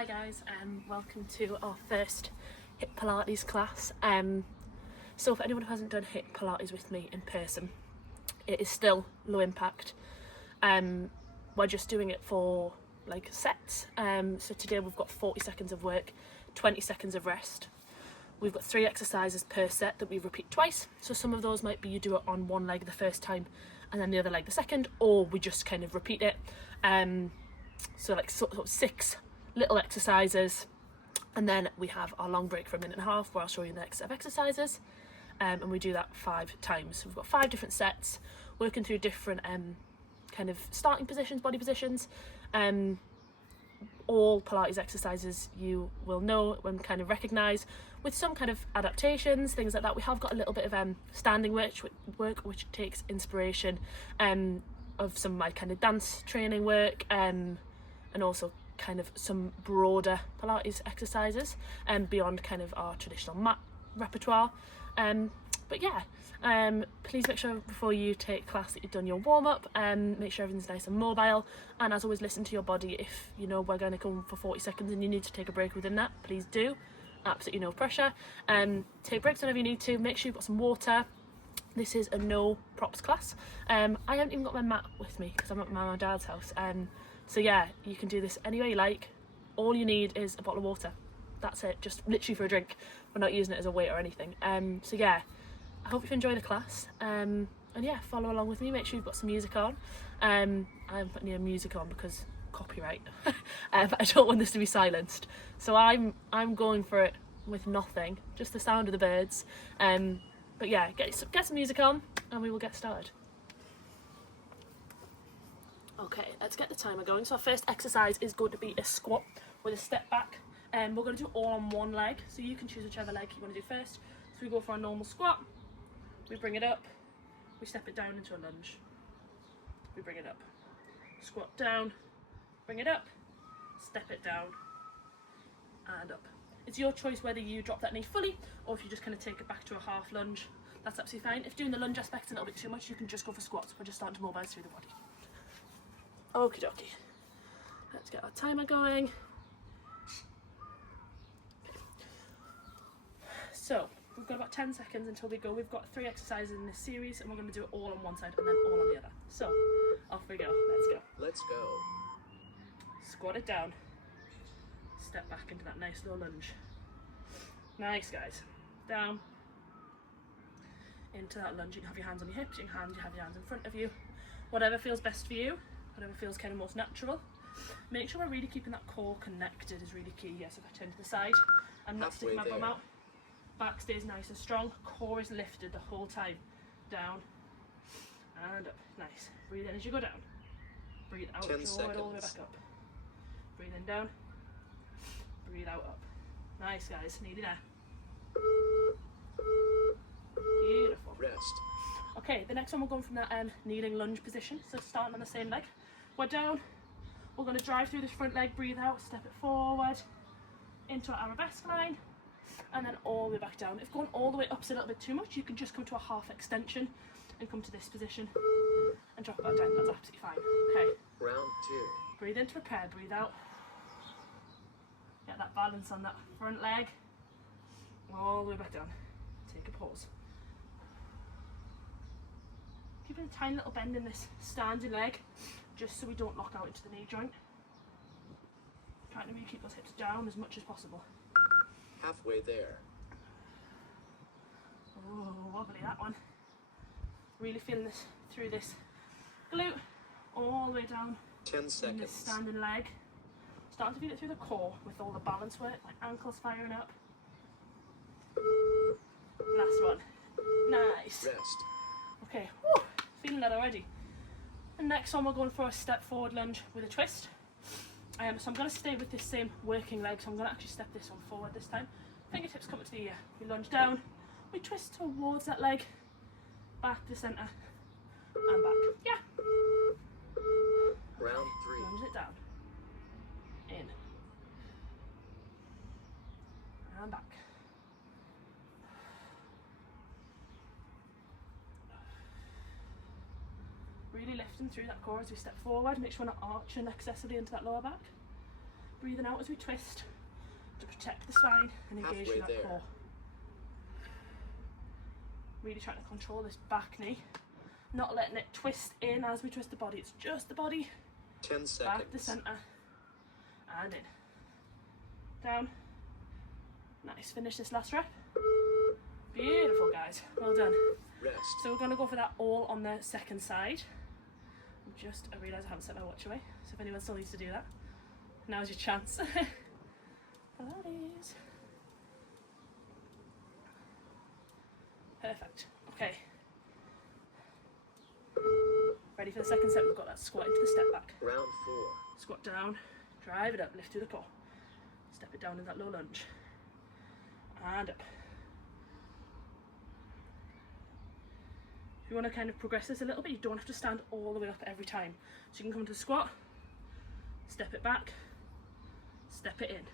Hi guys, welcome to our first HIIT Pilates class. So for anyone who hasn't done HIIT Pilates with me in person, it is still low impact. We're just doing it for like sets. So today we've got 40 seconds of work, 20 seconds of rest. We've got 3 exercises per set that we repeat twice. So some of those might be you do it on one leg the first time and then the other leg the second, or we just kind of repeat it. So like sort of 6 little exercises, and then we have our long break for 1.5 minutes where I'll show you the next set of exercises, and we do that 5 times. So we've got 5 different sets, working through different kind of starting positions, body positions. All Pilates exercises you will know and kind of recognise, with some kind of adaptations, things like that. We have got a little bit of standing work which takes inspiration of some of my kind of dance training work, and also kind of some broader Pilates exercises beyond kind of our traditional mat repertoire. But yeah, please make sure before you take class that you've done your warm-up, make sure everything's nice and mobile, and as always, listen to your body. If you know we're going to come for 40 seconds and you need to take a break within that, please do. Absolutely no pressure. Take breaks whenever you need to. Make sure you've got some water. This is a no props class. I haven't even got my mat with me because I'm at my mum and dad's house. So yeah, you can do this any way you like. All you need is a bottle of water. That's it, just literally for a drink. We're not using it as a weight or anything. So yeah, I hope you enjoy the class. And yeah, follow along with me. Make sure you've got some music on. I'm putting any music on because copyright. But I don't want this to be silenced. So I'm going for it with nothing, just the sound of the birds. But yeah, get some music on and we will get started. Okay, let's get the timer going. So our first exercise is going to be a squat with a step back. We're going to do it all on one leg, so you can choose whichever leg you want to do first. So we go for a normal squat, we bring it up, we step it down into a lunge, we bring it up, squat down, bring it up, step it down, and up. It's your choice whether you drop that knee fully or if you just kind of take it back to a half lunge. That's absolutely fine. If doing the lunge aspect's a little bit too much, you can just go for squats. We're just starting to mobilise through the body. Okie dokie. Let's get our timer going. Okay. So we've got about 10 seconds until we go. We've got 3 exercises in this series and we're going to do it all on one side and then all on the other. So off we go. Let's go. Let's go. Squat it down. Step back into that nice low lunge. Nice, guys. Down. Into that lunge. You can have your hands on your hips, you can have your hands in front of you. Whatever feels best for you. Whatever feels kind of most natural. Make sure we're really keeping that core connected is really key. Yes, if I turn to the side, I'm not sticking my bum out. Back stays nice and strong. Core is lifted the whole time. Down and up. Nice. Breathe in as you go down. Breathe out. Draw it all the way back up. Breathe in down. Breathe out up. Nice, guys. Nearly there. Beautiful. Rest. Okay, the next one we're going from that kneeling lunge position. So starting on the same leg. We're down. We're going to drive through this front leg, breathe out, step it forward into our arabesque line, and then all the way back down. If going all the way up's a little bit too much, you can just come to a half extension and come to this position and drop it back down. That's absolutely fine. Okay. Round 2. Breathe in to prepare, breathe out. Get that balance on that front leg. All the way back down. Take a pause. Keeping a tiny little bend in this standing leg, just so we don't lock out into the knee joint. Trying to really keep those hips down as much as possible. Halfway there. Oh, wobbly that one. Really feeling this through this glute, all the way down 10 seconds. in this standing leg. Starting to feel it through the core with all the balance work, like ankles firing up. Last one. Nice. Rest. Okay, whew, feeling that already. And next one we're going for a step forward lunge with a twist. So I'm going to stay with this same working leg, so I'm going to actually step this one forward this time. Fingertips come to the ear. We lunge down, we twist towards that leg, back to centre, and back. Yeah. Round 3. Lunge it down. In. And back. Really lifting through that core as we step forward. Make sure we're not arching excessively into that lower back. Breathing out as we twist to protect the spine and engage Halfway that there. core. Really trying to control this back knee, not letting it twist in as we twist the body. It's just the body. 10 seconds. Back to center and in. Down. Nice. Finish this last rep. Beautiful, guys. Well done. Rest. So we're going to go for that all on the second side. I realise I haven't set my watch away, so if anyone still needs to do that, now's your chance. Pilates. Perfect. Okay. Ready for the second set. We've got that squat into the step back. Round 4. Squat down, drive it up, lift through the core. Step it down in that low lunge. And up. If you want to kind of progress this a little bit, you don't have to stand all the way up every time. So you can come to the squat, step it back, step it in,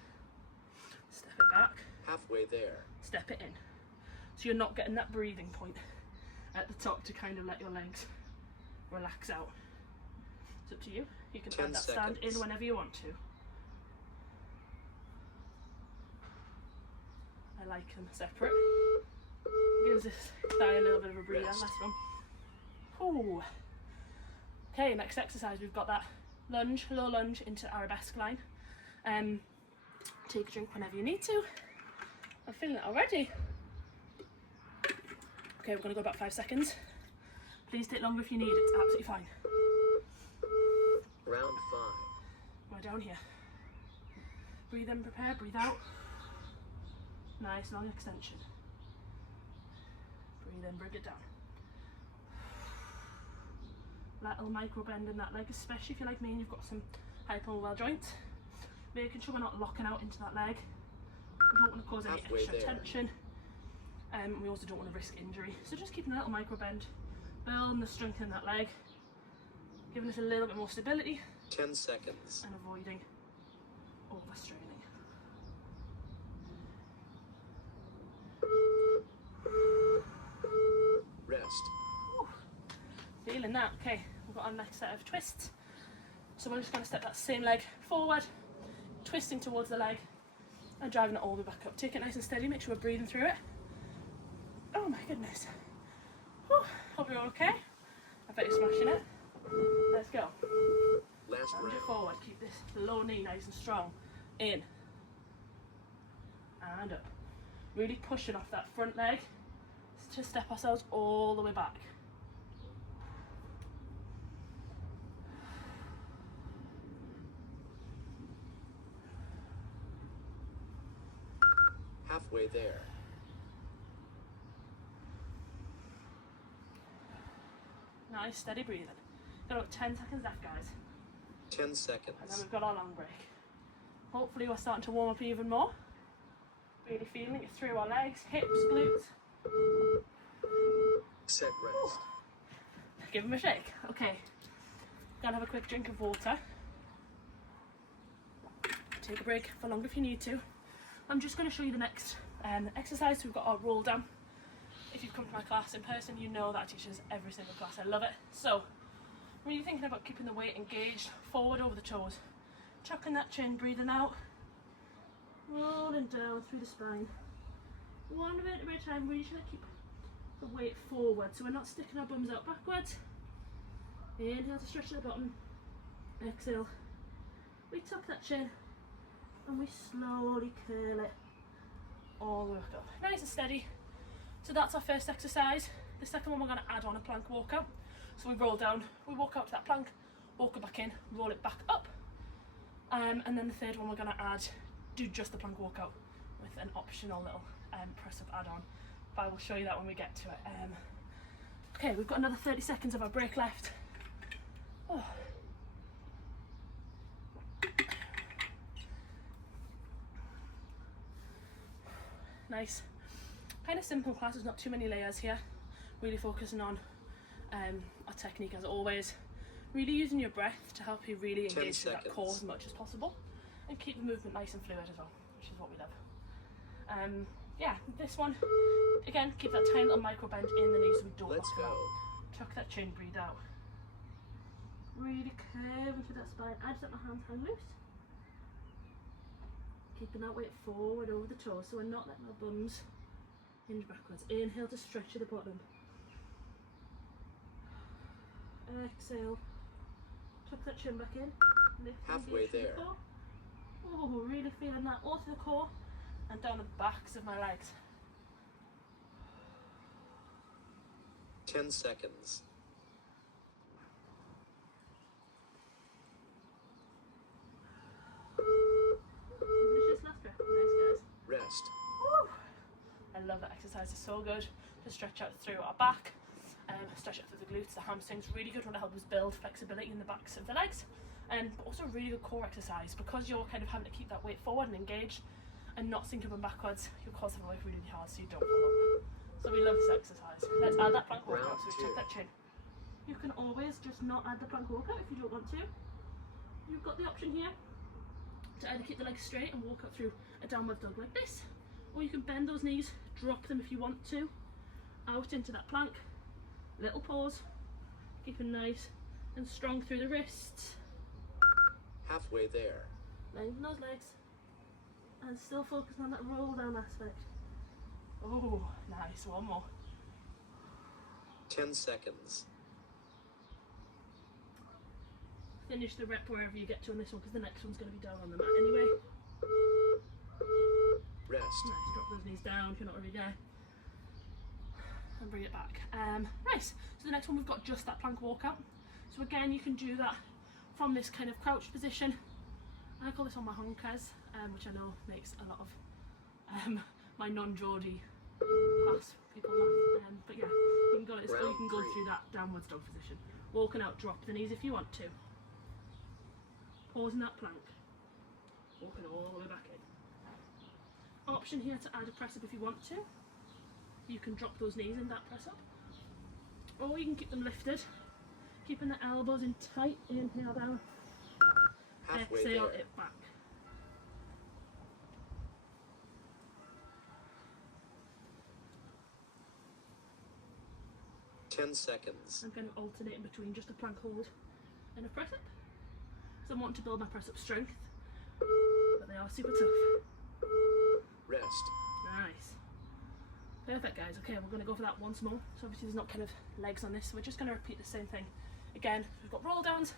step it back, Halfway there. step it in. So you're not getting that breathing point at the top to kind of let your legs relax out. It's up to you. You can 10 add that stand in seconds. whenever you want to. I like them separate. Gives this thigh a little bit of a breather. Rest. Last one. Ooh. Okay, next exercise, we've got that lunge, low lunge into arabesque line. Take a drink whenever you need to. I'm feeling it already. Okay, we're going to go about 5 seconds. Please take longer if you need it, it's absolutely fine. Round 5. We're down here. Breathe in, prepare, breathe out. Nice long extension. Breathe in, bring it down. Little micro bend in that leg, especially if you're like me and you've got some hyper unwell joints. Making sure we're not locking out into that leg. We don't want to cause any Halfway extra there. tension. We also don't want to risk injury. So just keeping a little micro bend, building the strength in that leg, giving us a little bit more stability 10 seconds. and avoiding overstraining. Rest. Whew. Feeling that. Okay, we've got our next set of twists. So we're just going to step that same leg forward, twisting towards the leg and driving it all the way back up. Take it nice and steady, make sure we're breathing through it. Oh my goodness. Whew. Hope you're all okay. I bet you're smashing it. Let's go. Last Round it round. forward, keep this low knee nice and strong. In. And up. Really pushing off that front leg to step ourselves all the way back. Halfway there. Nice, steady breathing. Got about 10 seconds left, guys. 10 And then seconds. we've got our long break. Hopefully we're starting to warm up even more. Really feeling it through our legs, hips, glutes. Set rest. Give them a shake. Okay. Gonna have a quick drink of water. Take a break for longer if you need to. I'm just going to show you the next exercise. We've got our roll down. If you've come to my class in person, you know that I teach this every single class. I love it. So, when you're thinking about keeping the weight engaged, forward over the toes, chucking that chin, breathing out, rolling down through the spine. One vertebra at a time, really trying to keep the weight forward so we're not sticking our bums out backwards. Inhale to stretch to the bottom. Exhale. We tuck that chin and we slowly curl it all the way up. Nice and steady. So that's our first exercise. The second one we're going to add on a plank walkout. So we roll down, we walk out to that plank, walk it back in, roll it back up. And then the third one we're going to do just the plank walkout with an optional little press up add on. But I will show you that when we get to it. Okay, we've got another 30 seconds of our break left. Oh. Nice. Kind of simple class, there's not too many layers here. Really focusing on our technique as always. Really using your breath to help you really 10 engage with that core seconds. as much as possible. And keep the movement nice and fluid as well, which is what we love. Yeah, this one, again, keep that tiny little micro bend in the knees so we don't Let's lock them go. out. Tuck that chin, breathe out. Really curve into that spine. I just let my hands hang loose. Keeping that weight forward over the toes, so we're not letting our bums hinge backwards. Inhale to stretch to the bottom. Exhale. Tuck that chin back in. Lift Halfway there. The core. Oh, really feeling that all through the core and down the backs of my legs. 10 seconds. Finish this last breath. Nice, guys. Rest. Woo. I love that exercise. It's so good to stretch out through our back, stretch out through the glutes, the hamstrings. Really good one to help us build flexibility in the backs of the legs, but also a really good core exercise because you're kind of having to keep that weight forward and engaged and not sink up and backwards. Your core's having to work really hard so you don't fall over. So we love this exercise. Let's add that plank workout. So we check that chin. You can always just not add the plank workout if you don't want to. You've got the option here to either keep the legs straight and walk up through a downward dog like this, or you can bend those knees, drop them if you want to, out into that plank. Little pause, keeping nice and strong through the wrists. Halfway there. Lengthen those legs and still focusing on that roll down aspect. Oh, nice. One more. 10 seconds. Finish the rep wherever you get to on this one because the next one's going to be down on the mat anyway. Rest. Nice. Drop those knees down if you're not already there. And bring it back. Nice. So the next one we've got just that plank walkout. So again, you can do that from this kind of crouched position. I call this on my honkers, which I know makes a lot of my non-Geordie class people laugh. But yeah, you can go, you can go through that downwards dog position. Walking out, drop the knees if you want to. Pausing that plank. Walking all the way back in. Option here to add a press up if you want to. You can drop those knees in that press up. Or you can keep them lifted. Keeping the elbows in tight. Inhale down. Halfway Exhale there. it back. Ten seconds. I'm going to alternate in between just a plank hold and a press up. So I want to build my press up strength, but they are super tough. Rest. Nice. Perfect, guys. Okay, we're going to go for that once more. So obviously there's not kind of legs on this, so we're just going to repeat the same thing. Again, we've got roll downs,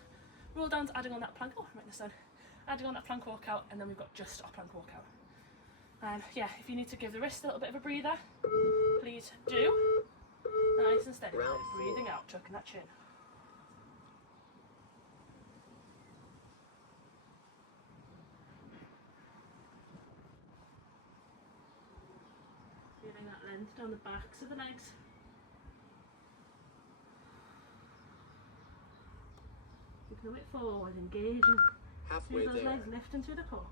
adding on that plank. Oh, write this down. Adding on that plank walkout, and then we've got just our plank walkout. Yeah, if you need to give the wrist a little bit of a breather, please do. Nice and steady. Round Breathing 4. out, tucking that chin. Feeling that length down the backs of the legs. Keeping the weight forward, engaging Halfway through those there. legs, lifting through the core.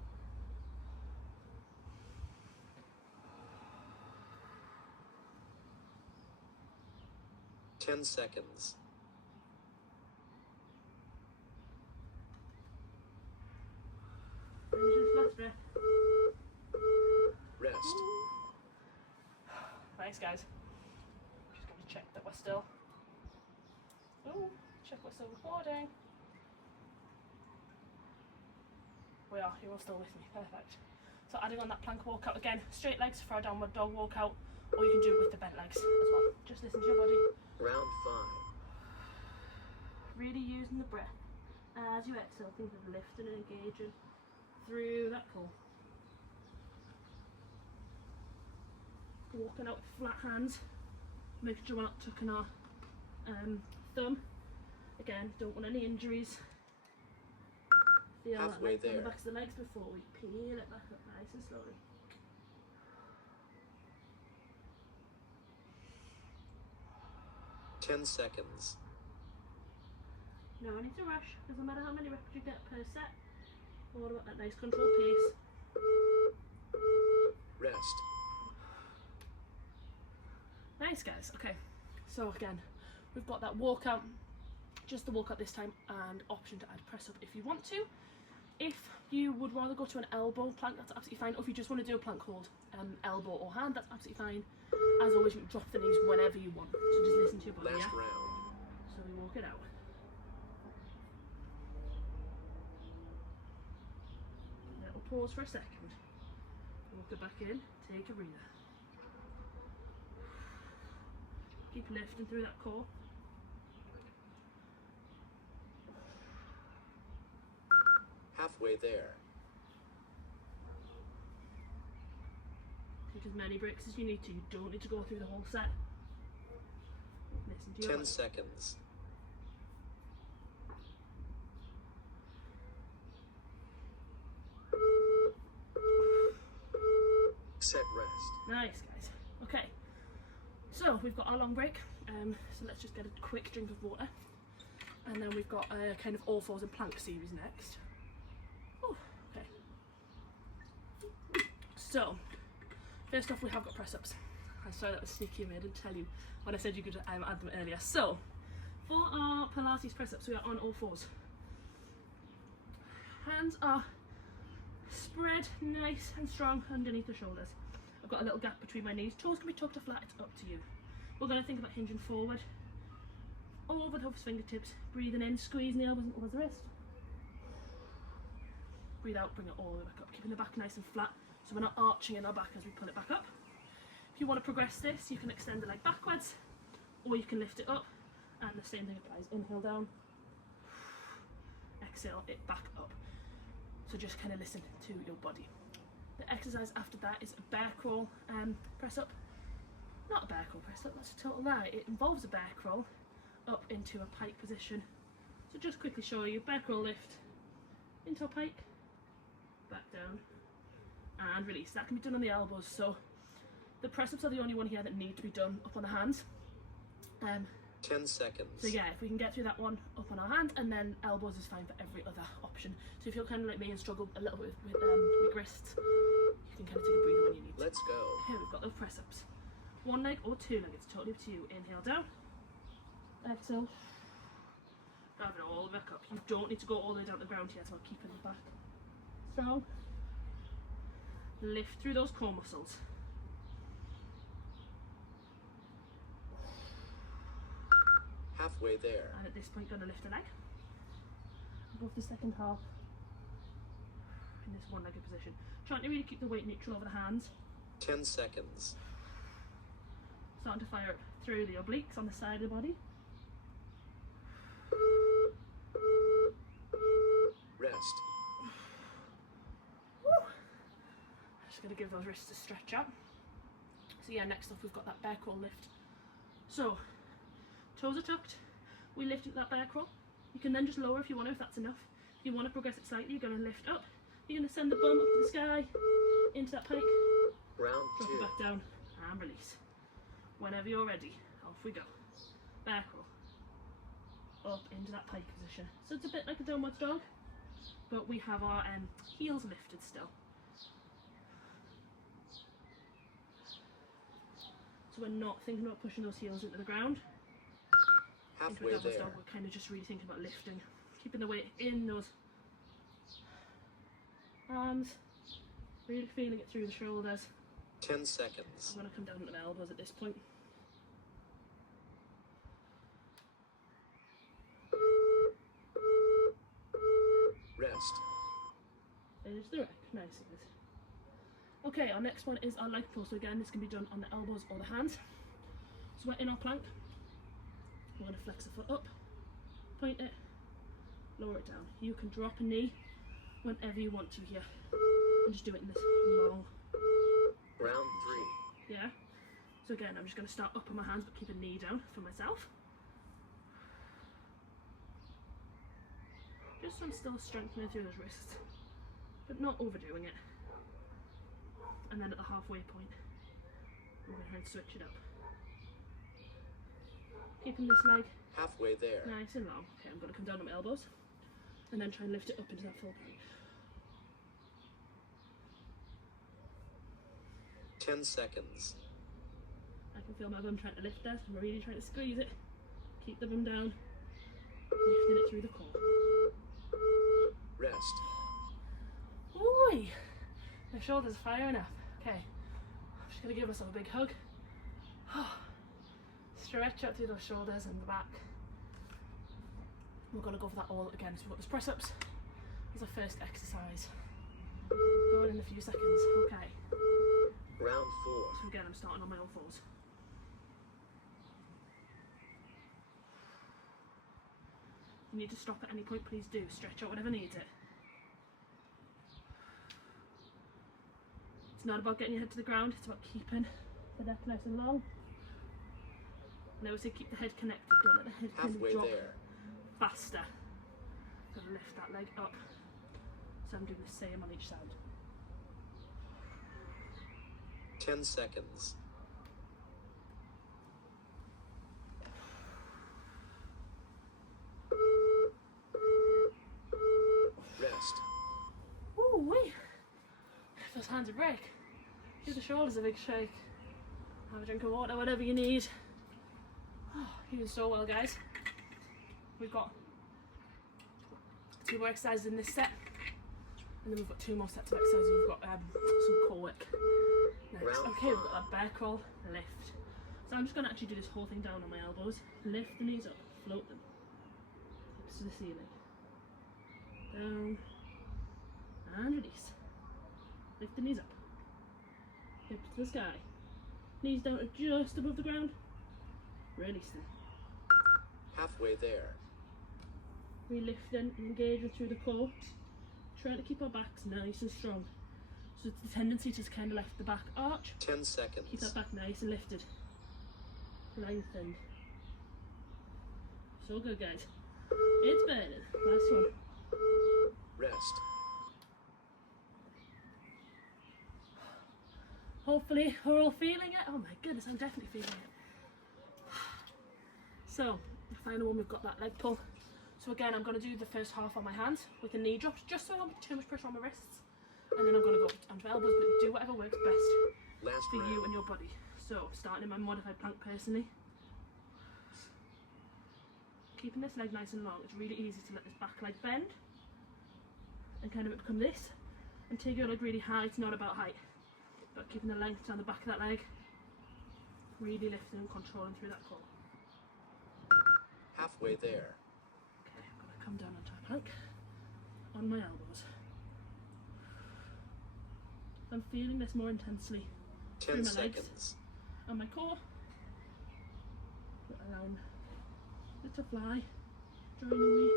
Ten seconds. Finish this last breath. Rest. Nice, guys. Just going to check that we're still. Oh, check we're still recording. We are. You're all still with me. Perfect. So adding on that plank walkout again, straight legs for our downward dog walkout, or you can do it with the bent legs as well. Just listen to your body. Round 5. Really using the breath as you exhale, think of lifting and engaging through that core. Walking out with flat hands, making sure we're not tucking our thumb. Again, don't want any injuries. Feel that Halfway length on the there. backs of the legs before we peel it back up nice and slowly. Ten seconds. No need to rush, doesn't matter how many reps you get per set. All about that nice controlled pace. Rest. Nice, guys. Okay, so again, we've got that walkout, just the walkout this time, and option to add press up if you want to. If you would rather go to an elbow plank, that's absolutely fine. Or if you just want to do a plank hold, elbow or hand, that's absolutely fine. As always, you can drop the knees whenever you want. So just listen to your body, Last yeah? round. So we walk it out. Little pause for a second. Tuck it back in, take a breather. Keep lifting through that core. Halfway there. Take as many breaks as you need to. You don't need to go through the whole set. Listen to your 10 body. seconds. Set rest. Nice, guys. Okay, so we've got our long break. So let's just get a quick drink of water, and then we've got a kind of all fours and plank series next. Oh, okay. So first off, we have got press ups. I'm sorry that was sneaky of me. I didn't tell you when I said you could add them earlier. So for our Pilates press ups, we are on all fours. Hands are spread nice and strong underneath the shoulders. I've got a little gap between my knees. Toes can be tucked or flat, it's up to you. We're going to think about hinging forward, over the hooves, fingertips, breathing in, squeezing the elbows and towards the wrist. Breathe out, bring it all the way back up, keeping the back nice and flat so we're not arching in our back as we pull it back up. If you want to progress this, you can extend the leg backwards, or you can lift it up, and the same thing applies. Inhale down, exhale it back up. So just kind of listen to your body. The exercise after that is a bear crawl press up. Not a bear crawl press up, that's a total lie. It involves a bear crawl up into a pike position. So just quickly show you, bear crawl lift, into a pike, back down, and release. That can be done on the elbows. So the press ups are the only one here that need to be done up on the hands. 10 seconds. So yeah, if we can get through that one up on our hand, and then elbows is fine for every other option. So if you're kind of like me and struggle a little bit with weak wrists, you can kind of take a breather when you need to. Let's go. Here we've got those press ups. One leg or two leg, it's totally up to you. Inhale down, exhale, drive it all the way back up. You don't need to go all the way down to the ground here, so I'll keep it back. Strong. Lift through those core muscles. Halfway there. And at this point, going to lift a leg above the second half in this one-legged position. Trying to really keep the weight neutral over the hands. 10 seconds. Starting to fire up through the obliques on the side of the body. Rest. Woo. Just going to give those wrists a stretch out. So yeah, next off we've got that bear crawl lift. So toes are tucked, we lift into that bear crawl. You can then just lower if you want to, if that's enough. If you want to progress it slightly, you're going to lift up. You're going to send the bum up to the sky, into that pike, Round drop 2. it back down, and release. Whenever you're ready, off we go. Bear crawl, up into that pike position. So it's a bit like a downward dog, but we have our heels lifted still. So we're not thinking about pushing those heels into the ground. Into a Halfway downward there. dog, we're kind of just really thinking about lifting, keeping the weight in those arms, really feeling it through the shoulders. 10 seconds. I'm going to come down to my elbows at this point. Rest. Finish the rep, nice and good. Okay, our next one is our leg pull. So again, this can be done on the elbows or the hands. So we're in our plank. We're going to flex the foot up, point it, lower it down. You can drop a knee whenever you want to here, and just do it in this long. Round 3. Yeah. So again, I'm just going to start up on my hands, but keep a knee down for myself. Just so I'm still strengthening through those wrists, but not overdoing it. And then at the halfway point, we're going to try and switch it up. Keeping this leg Halfway there. nice and long. Okay, I'm going to come down on my elbows, and then try and lift it up into that full plank. 10 seconds. I can feel my bum trying to lift that. I'm really trying to squeeze it. Keep the bum down. Lifting it through the core. Rest. Oi! My shoulders are firing up. Okay, I'm just going to give myself a big hug. Stretch out through those shoulders and the back. We're going to go for that all again. So we've got those press ups as our first exercise. Going in a few seconds. Okay. Round 4. So again, I'm starting on my all fours. If you need to stop at any point, please do. Stretch out whatever needs it. It's not about getting your head to the ground, it's about keeping the neck nice and long. And I always say keep the head connected, don't let the head kind of Halfway drop there. faster. Gotta lift that leg up. So I'm doing the same on each side. 10 seconds. Rest. Ooh wee! If those hands a break. Give the shoulders a big shake. Have a drink of water, whatever you need. Oh, you're doing so well, guys. We've got 2 more exercises in this set, and then we've got 2 more sets of exercises. We've got some core work next. Okay, we've got a bear crawl lift. So I'm just going to actually do this whole thing down on my elbows. Lift the knees up, float them. Hips to the ceiling. Down and release. Lift the knees up. Hips to the sky. Knees down to just above the ground. Release them. Halfway there. Re-lifting and engaging through the core. Trying to keep our backs nice and strong. So it's the tendency to kind of lift the back arch. 10 seconds. Keep that back nice and lifted. Lengthened. So good, guys. It's burning. Last one. Rest. Hopefully we're all feeling it. Oh my goodness, I'm definitely feeling it. So, the final one, we've got that leg pull. So again, I'm going to do the first half on my hands with the knee drops, just so I don't put too much pressure on my wrists. And then I'm going to go onto elbows, but do whatever works best Last for round. you and your body. So, starting in my modified plank personally. Keeping this leg nice and long, it's really easy to let this back leg bend and kind of become this. And take your leg really high, it's not about height, but keeping the length down the back of that leg. Really lifting and controlling through that core. Halfway there. Okay, I'm going to come down onto a plank on my elbows. I'm feeling this more intensely 10 through my seconds. legs and my core. Allowing it to fly, joining me.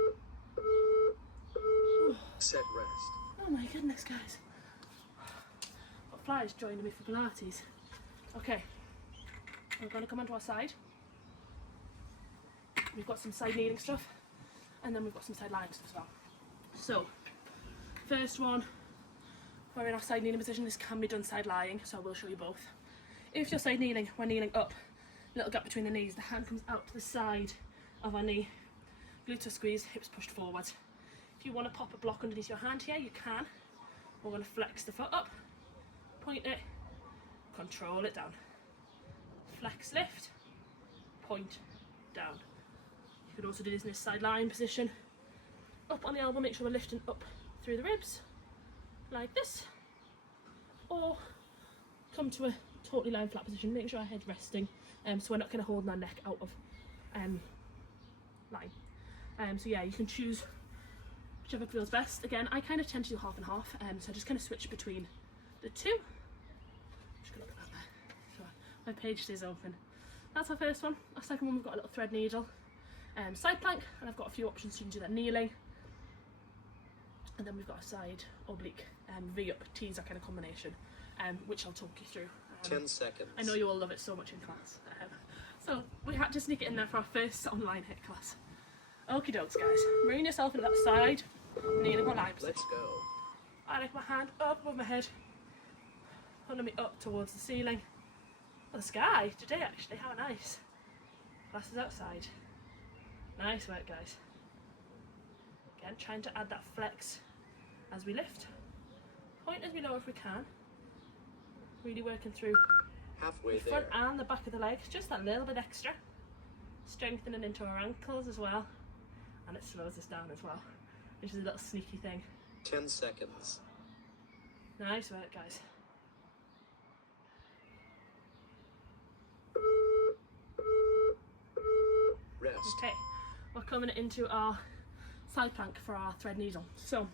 Oh, Set rest. oh my goodness, guys. Got flies joining me for Pilates. Okay, we're going to come onto our side. We've got some side kneeling stuff, and then we've got some side lying stuff as well. So, first one, we're in our side kneeling position. This can be done side lying, so I will show you both. If you're side kneeling, we're kneeling up, little gap between the knees, the hand comes out to the side of our knee, glutes are squeezed, hips pushed forward. If you want to pop a block underneath your hand here, you can. We're going to flex the foot up, point it, control it down. Flex, lift, point, down. You could also do this in this side lying position. Up on the elbow, make sure we're lifting up through the ribs, like this. Or come to a totally lying flat position, make sure our head's resting, so we're not kind of holding our neck out of line. So yeah, you can choose whichever feels best. Again, I kind of tend to do half and half, so I just kind of switch between the two. Just gonna look at that there, so my page stays open. That's our first one. Our second one, we've got a little thread needle, side plank, and I've got a few options. You can do that kneeling, and then we've got a side oblique V up teaser kind of combination, which I'll talk you through. 10 seconds. I know you all love it so much in class. So we had to sneak it in there for our first online HIIT class. Okie dokes, guys. Bring yourself into that side kneeling or lying position. Let's go. I like my hand up above my head, pulling me up towards the ceiling. Oh, the sky today, actually. How nice. Class is outside. Nice work, guys. Again, trying to add that flex as we lift. Point as we lower if we can. Really working through Halfway the front there. and the back of the legs, just that little bit extra. Strengthening into our ankles as well. And it slows us down as well, which is a little sneaky thing. 10 seconds. Nice work, guys. Rest. Okay, we're coming into our side plank for our thread needle. So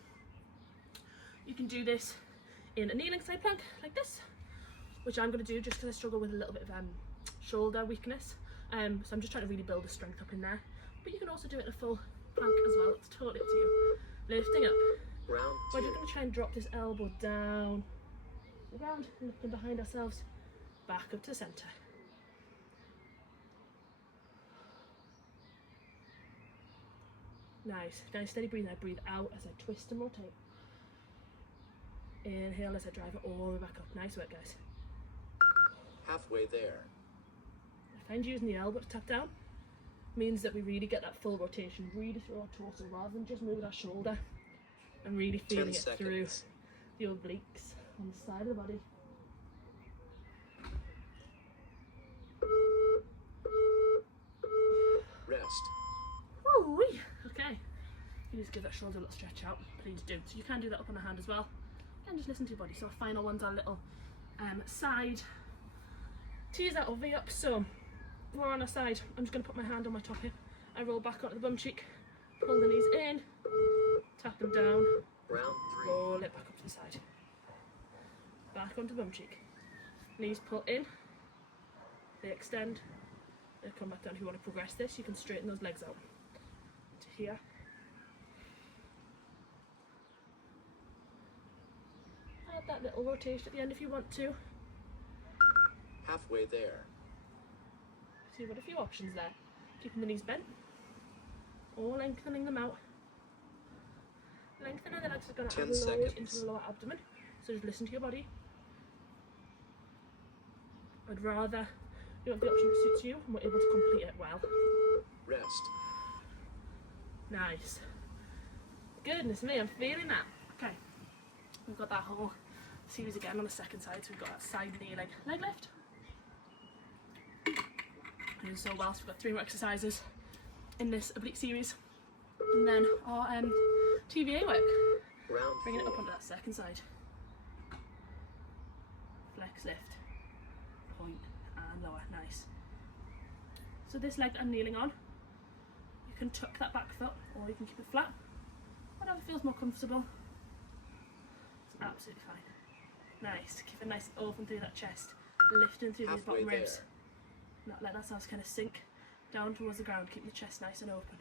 you can do this in a kneeling side plank like this, which I'm going to do just because I struggle with a little bit of shoulder weakness. So I'm just trying to really build the strength up in there. But you can also do it in a full plank as well. It's totally up to you. Lifting up. Round We're 2. just going to try and drop this elbow down, around, looking behind ourselves, back up to the centre. Nice. Nice steady breathe. I breathe out as I twist and rotate. Inhale as I drive it all the way back up. Nice work, guys. Halfway there. I find using the elbow to tap down means that we really get that full rotation, really through our torso rather than just moving our shoulder, and really feeling 10 it seconds. through the obliques on the side of the body. Rest. Woo-wee. Okay, you just give that shoulder a little stretch out, please do. So you can do that up on the hand as well, and just listen to your body. So our final one's our little side tease out or V up. So we're on our side. I'm just going to put my hand on my top hip. I roll back onto the bum cheek, pull the knees in, tap them down, Round 3. roll it back up to the side, back onto the bum cheek. Knees pull in, they extend, they come back down. If you want to progress this, you can straighten those legs out to here. Add that little rotation at the end if you want to. Halfway there. So you've got a few options there. Keeping the knees bent or lengthening them out. Lengthening the legs is going to 10 add load seconds. into the lower abdomen. So just listen to your body. I'd rather you have the option that suits you and we're able to complete it well. Rest. Nice. Goodness me, I'm feeling that. Okay, we've got that whole series again on the second side. So we've got that side knee leg lift. Doing so well. So we've got 3 more exercises in this oblique series, and then our TVA work. Round Bringing it 4. up onto that second side. Flex, lift, point, and lower. Nice. So this leg that I'm kneeling on, you can tuck that back foot, or you can keep it flat. Whatever feels more comfortable. It's absolutely fine. Nice. Keep a nice open through that chest, lifting through these Halfway bottom there. ribs. Not let ourselves kind of sink down towards the ground. Keep the chest nice and open.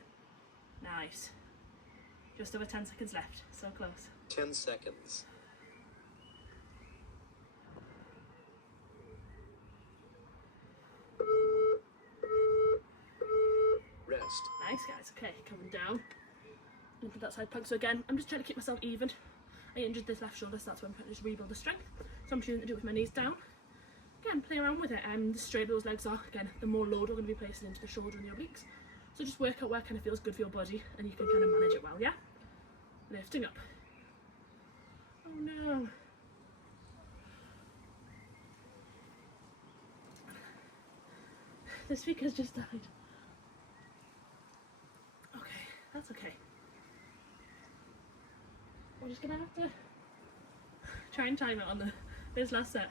Nice. Just over 10 seconds left. So close. 10 seconds. Rest. Nice, guys. Okay, coming down into that side plank. So again, I'm just trying to keep myself even. I injured this left shoulder, so that's why I'm trying to just rebuild the strength. So I'm choosing to do it with my knees down. Again, play around with it. The straighter those legs are, again, the more load we're going to be placing into the shoulder and the obliques. So just work out where kind of feels good for your body, and you can kind of manage it well, yeah? Lifting up. Oh no. The speaker's just died. Okay, that's okay. We're just gonna have to try and time it on this last set.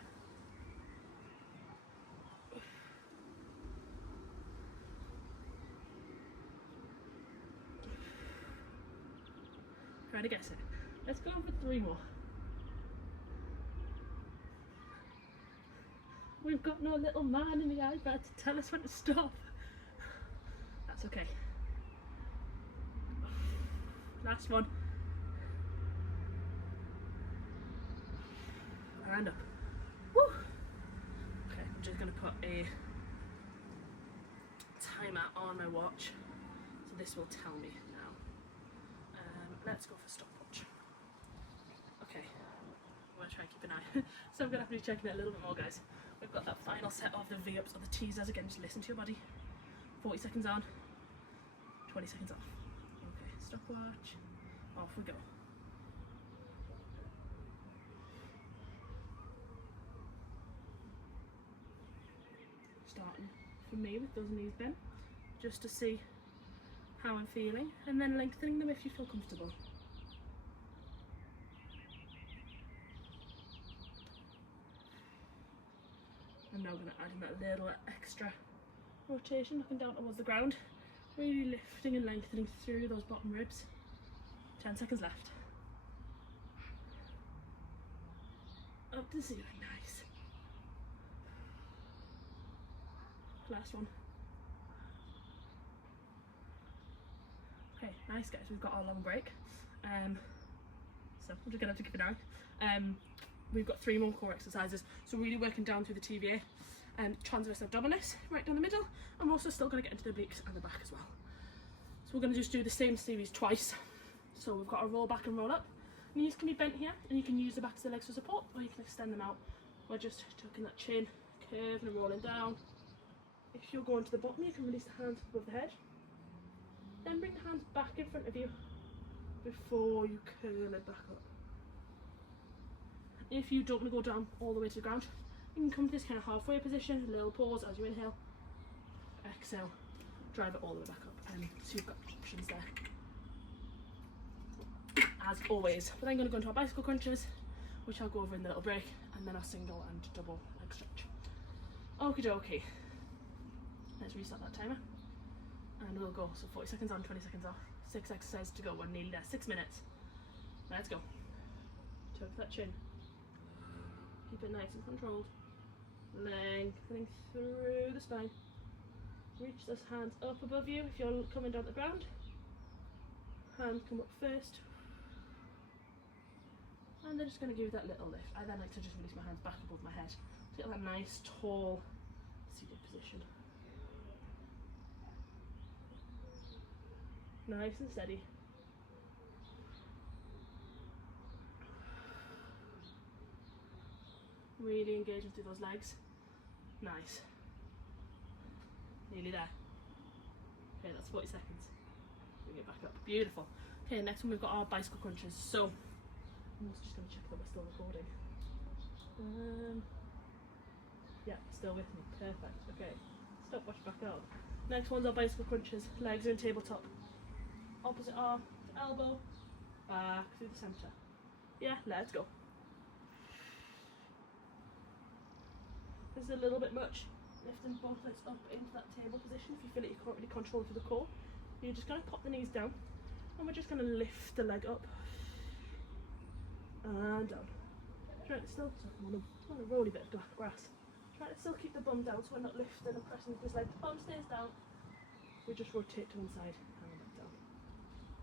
Try to guess it. Let's go for 3 more. We've got no little man in the iPad to tell us when to stop. That's okay. Last one. And up. Woo! Okay, I'm just gonna put a timer on my watch, so this will tell me now. Let's go for stopwatch. Okay, I'm gonna try and keep an eye. So I'm gonna have to be checking it a little bit more, guys. We've got that final set of the V-ups or the teasers. Again, just listen to your body. 40 seconds on, 20 seconds off. Okay, stopwatch. Off we go. Starting for me with those knees bent, just to see how I'm feeling, and then lengthening them if you feel comfortable. I'm now going to add in that little extra rotation, looking down towards the ground, really lifting and lengthening through those bottom ribs. 10 seconds left. Up to 0, nice. Last one. Okay, nice guys, we've got our long break. So I'm just gonna have to keep an eye. We've got 3 more core exercises, so really working down through the TVA and transverse abdominis right down the middle, and we're also still going to get into the obliques and the back as well. So we're going to just do the same series twice. So we've got a roll back and roll up. Knees can be bent here, and you can use the backs of the legs for support, or you can extend them out. We're just tucking that chin, curving and rolling down. If you're going to the bottom, you can release the hands above the head. Then bring the hands back in front of you before you curl it back up. If you don't want to go down all the way to the ground, you can come to this kind of halfway position, a little pause as you inhale, exhale, drive it all the way back up. So you've got options there. As always, we're then going to go into our bicycle crunches, which I'll go over in the little break, and then our single and double leg stretch. Okie dokie. Let's restart that timer. And we'll go, so 40 seconds on, 20 seconds off. 6 exercises to go, we're nearly there, 6 minutes. Let's go. Tuck that chin. Keep it nice and controlled. Lengthening through the spine. Reach those hands up above you if you're coming down the ground. Hands come up first. And they're just going to give you that little lift. I then like to just release my hands back above my head to get that nice, tall, seated position. Nice and steady. Really engaging through those legs. Nice. Nearly there. Okay, that's 40 seconds. Bring it back up. Beautiful. Okay, next one we've got our bicycle crunches. So, I'm also just going to check that we're still recording. Yeah, still with me. Perfect. Okay, stopwatch back up. Next one's our bicycle crunches. Legs are in tabletop. Opposite arm to elbow. Back through the centre. Yeah, let's go. This is a little bit much. Lifting both legs up into that table position. If you feel like you can't really control through the core, you're just going to pop the knees down, and we're just going to lift the leg up and down. Try to still, I'm on a rolly bit of grass. Try to still keep the bum down so we're not lifting and pressing this leg. The bum stays down. We just rotate to one side and back down.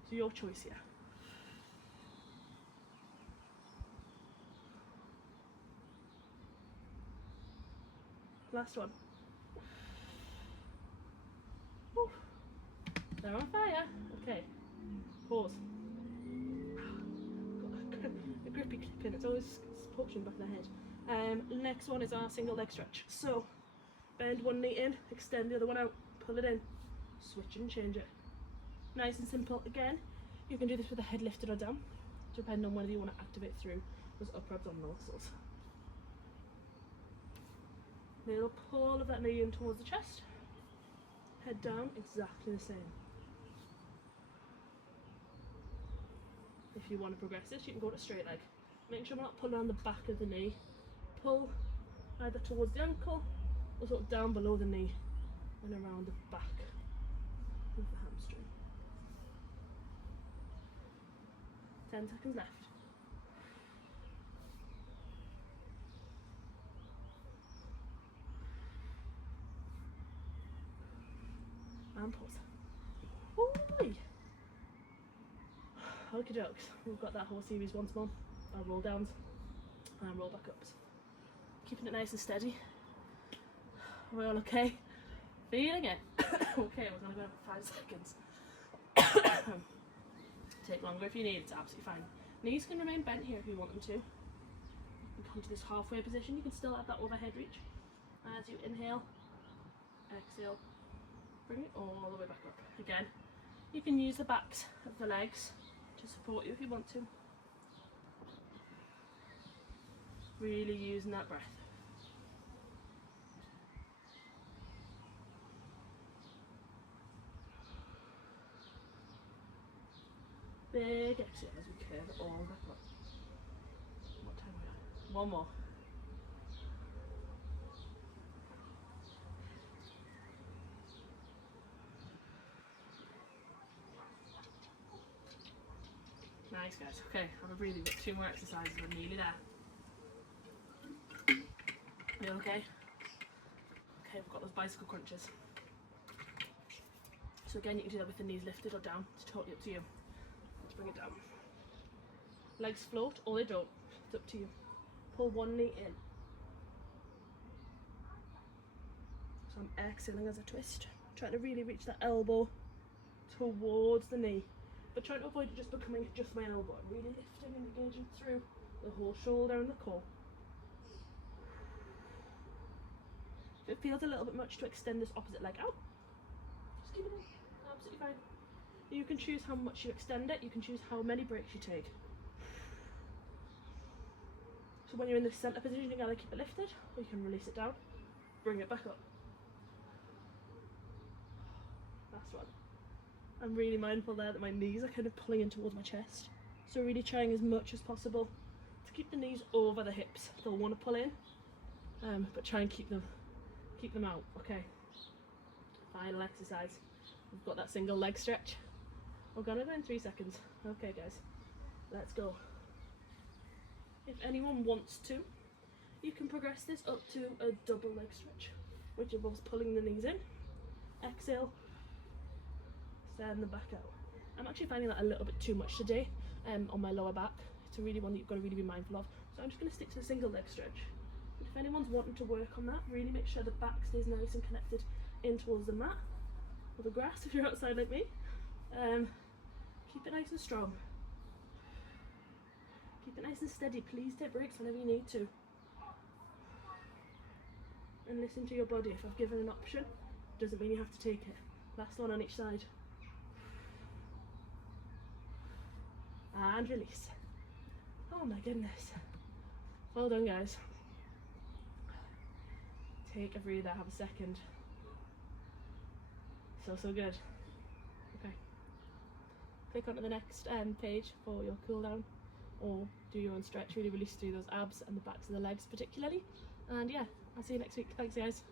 So your choice here. Last one. Whew. They're on fire. Okay. Pause. Got a grippy clip in. It's always poaching back of the head. Next one is our single leg stretch. So bend one knee in, extend the other one out, pull it in, switch and change it. Nice and simple. Again, you can do this with the head lifted or down, depending on whether you want to activate through those upper abdominal muscles. Little pull of that knee in towards the chest. Head down, exactly the same. If you want to progress this, you can go to straight leg. Make sure we're not pulling on the back of the knee. Pull either towards the ankle or sort of down below the knee and around the back of the hamstring. 10 seconds left. And pause. Woo-wee. Okie dokes, we've got that whole series once more. Our roll downs and roll back ups. Keeping it nice and steady. Are we all okay? Feeling it? Okay, we're going to go for 5 seconds. Take longer if you need, it's absolutely fine. Knees can remain bent here if you want them to. You can come to this halfway position, you can still have that overhead reach. As you inhale, exhale, bring it all the way back up. Again, you can use the backs of the legs to support you if you want to. Really using that breath. Big exhale as we curve it all back up. What time are we at? One more. Nice guys. Okay, have a breather. We've got 2 more exercises. We're nearly there. You okay? Okay, we've got those bicycle crunches. So again, you can do that with the knees lifted or down. It's totally up to you. Let's bring it down. Legs float or they don't. It's up to you. Pull one knee in. So I'm exhaling as I twist. Trying to really reach that elbow towards the knee. But trying to avoid it just becoming just my elbow. I'm really lifting and engaging through the whole shoulder and the core. If it feels a little bit much to extend this opposite leg out, just keep it in. Absolutely fine. You can choose how much you extend it. You can choose how many breaks you take. So when you're in this centre position, you gotta keep it lifted, or you can release it down, bring it back up. Last one. I'm really mindful there that my knees are kind of pulling in towards my chest. So really trying as much as possible to keep the knees over the hips. They'll want to pull in, but try and keep them out. Okay. Final exercise. We've got that single leg stretch. We're gonna go in 3 seconds. Okay, guys, let's go. If anyone wants to, you can progress this up to a double leg stretch, which involves pulling the knees in, exhale, send them back out. I'm actually finding that a little bit too much today on my lower back. It's a really one that you've got to really be mindful of. So I'm just going to stick to the single leg stretch. But if anyone's wanting to work on that, really make sure the back stays nice and connected in towards the mat or the grass if you're outside like me. Keep it nice and strong. Keep it nice and steady. Please take breaks whenever you need to. And listen to your body. If I've given an option, doesn't mean you have to take it. Last one on each side. And release. Oh my goodness. Well done, guys. Take a breather, have a second. So good. Okay. Click onto the next page for your cool down, or do your own stretch. Really release through those abs and the backs of the legs particularly. And yeah, I'll see you next week. Thanks, guys.